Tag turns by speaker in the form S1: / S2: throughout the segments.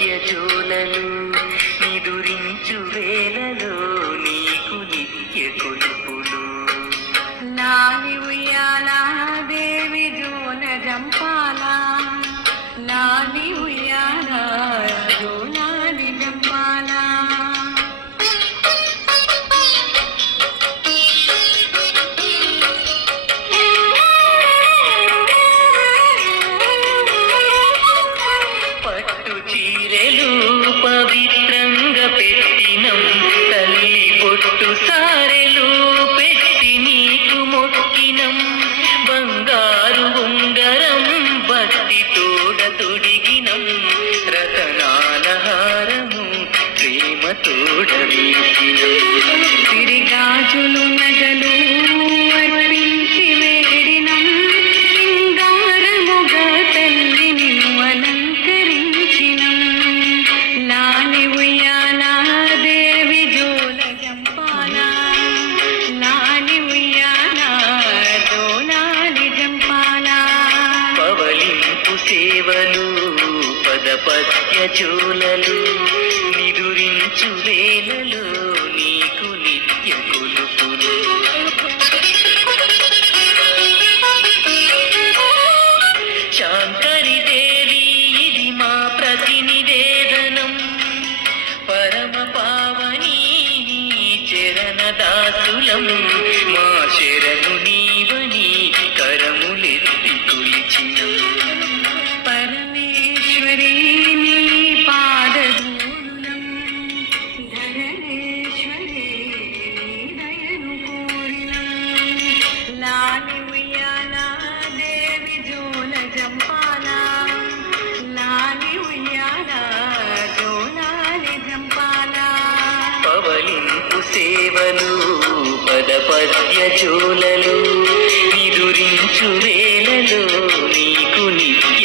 S1: పదపద్య నిదురించు వేలలో నీకు నిత్య కొలుపులు.
S2: లాలి ఉయ్యాలా దేవి జోన జంపాలా
S1: తోడ వేసినం పదపద్య చూలలు నిదురించు వేలలో నీకు నిత్య కొలుపులు. శాంకరి దేవి ఇది మా ప్రతినివేదనం. పరమ పావని నీ చరణ దాసులం మా సేవలు పదపద్య చూలలు నిదురించు వేలలో నీకు నిత్య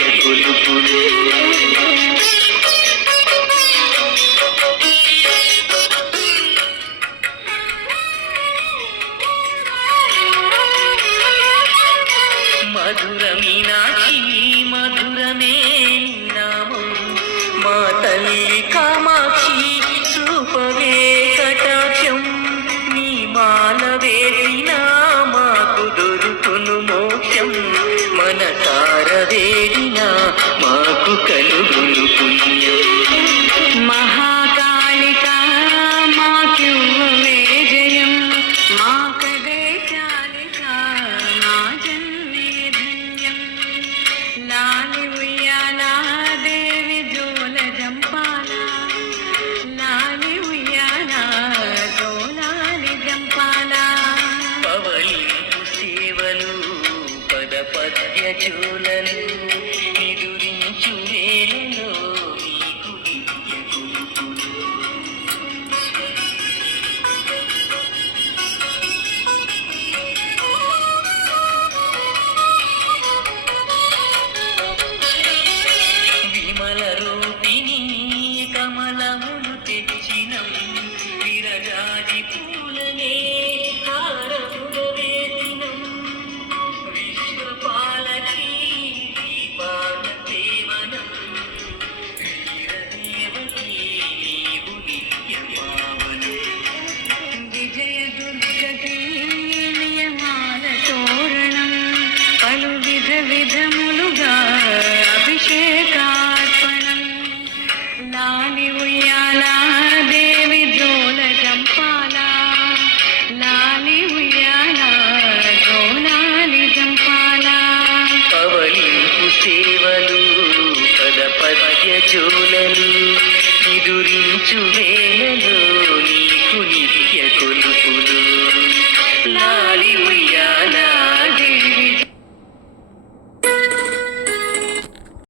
S1: పదపద్య చూలలు వేలలో విమల రూపిణి కమలములు తెచ్చినం విరజాజి పూలనే
S2: విధములుగా అభిషేకార్పణం. నాని ఉయ్యాలా దేవి జోల జంపాలా నాని ఉయ్యాలా జోలాలి జంపాలా
S1: పవలింపు సేవలు పద పద్య జోలలు నిదురించు వేలలో నీ